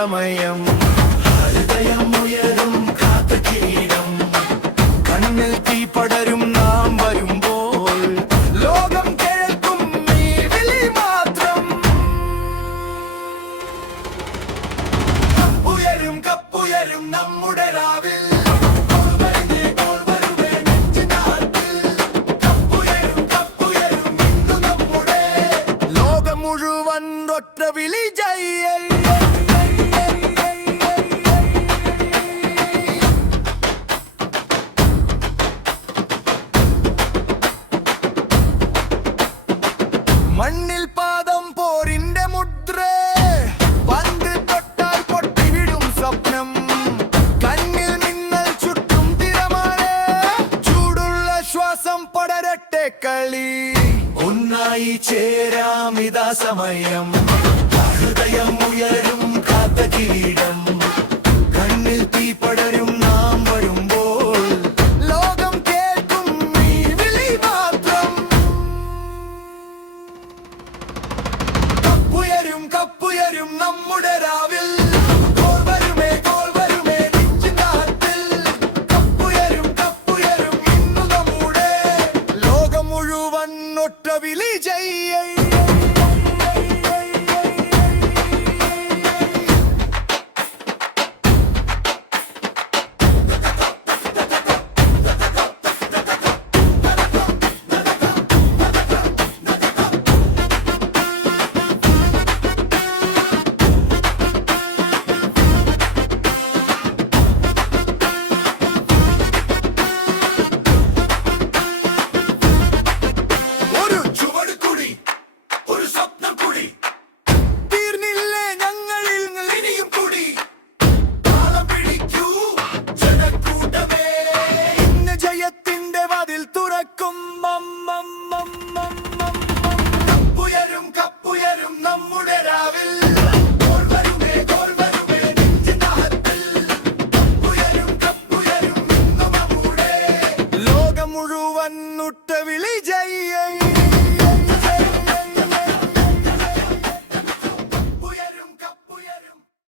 സമയം. ഹൃദയമുയരും കാത്ത കിരീടം, കണ്ണിൽ തീ പടരും നാം വരുമ്പോൾ ലോകം കേൾക്കും ഈ വിളി മാത്രം. കപ്പുയരും കപ്പുയരും നമ്മുടെ രാവിൽ, മുഴുവൻ ഒറ്റ വിളി ജയ. മണ്ണിൽ പാദം പോരിന്റെ മുദ്രേ, പന്ത് തൊട്ടാൽ പൊട്ടിവിടും സ്വപ്നം. കണ്ണിൽ മിന്നൽ ചുറ്റും തിരമാലേ, ചൂടുള്ള ശ്വാസം പടരട്ടെ കളി. ഒന്നായി ചേരാമിതാ സമയം. ഹൃദയമുയരും കാത്ത കിരീടം, കണ്ണിൽ തീ പടരും നാം വരുമ്പോൾ ലോകം കേൾക്കും ഈ വിളി മാത്രം. കപ്പുയരും കപ്പുയരും നമ്മുടെ രാവിൽ, ഒറ്റ വിളി ജയ. കപ്പുയരും കപ്പുയരും നമ്മുടെ രാവിൽ, ലോകം മുഴുവൻ ഒറ്റ വിളി ജയ.